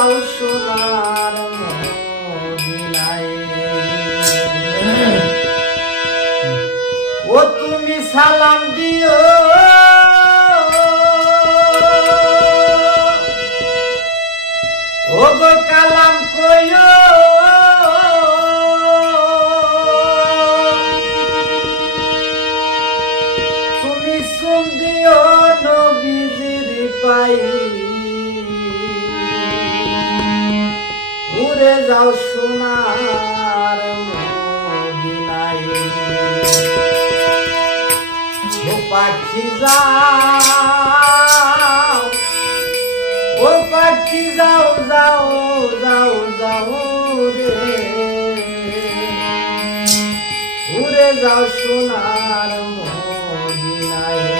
যাও সোনার মদিনায় ও তুমি সালাম দিও। ও গো কালাম কইও। তুমি সুম নবীজির পাই চলে যাও সোনার মদিনায়। ও পাখি যাও, ও পাখি যাও যাও যাও যাও রে। যাও সোনার মদিনায়।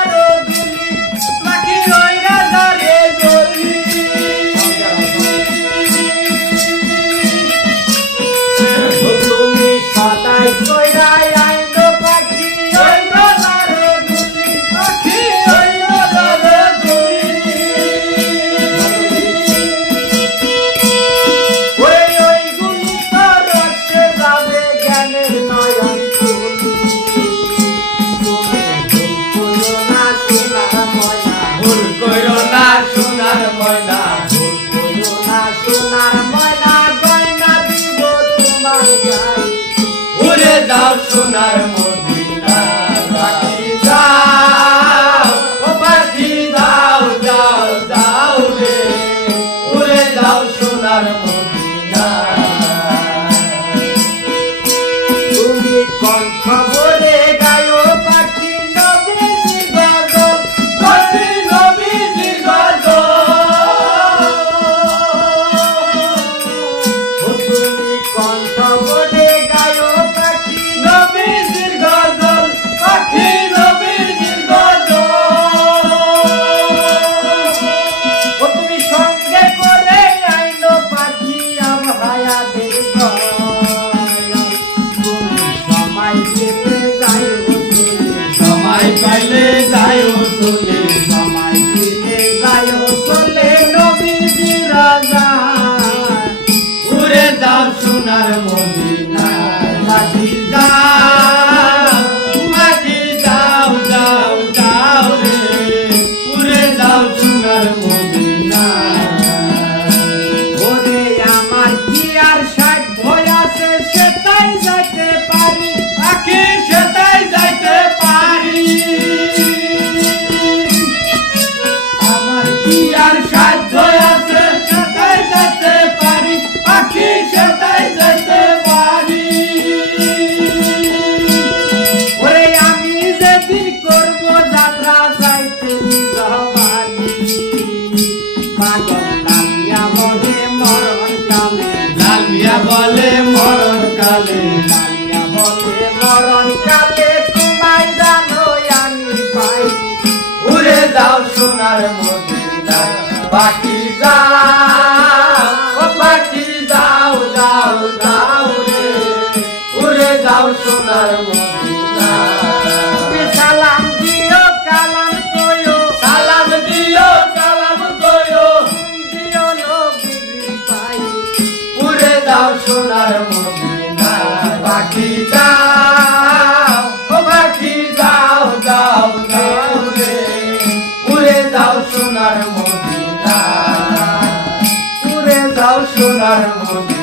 on my কালে বলে মরণ কালে তোমায় জানো আমি উড়ে সোনার বাকি Yarın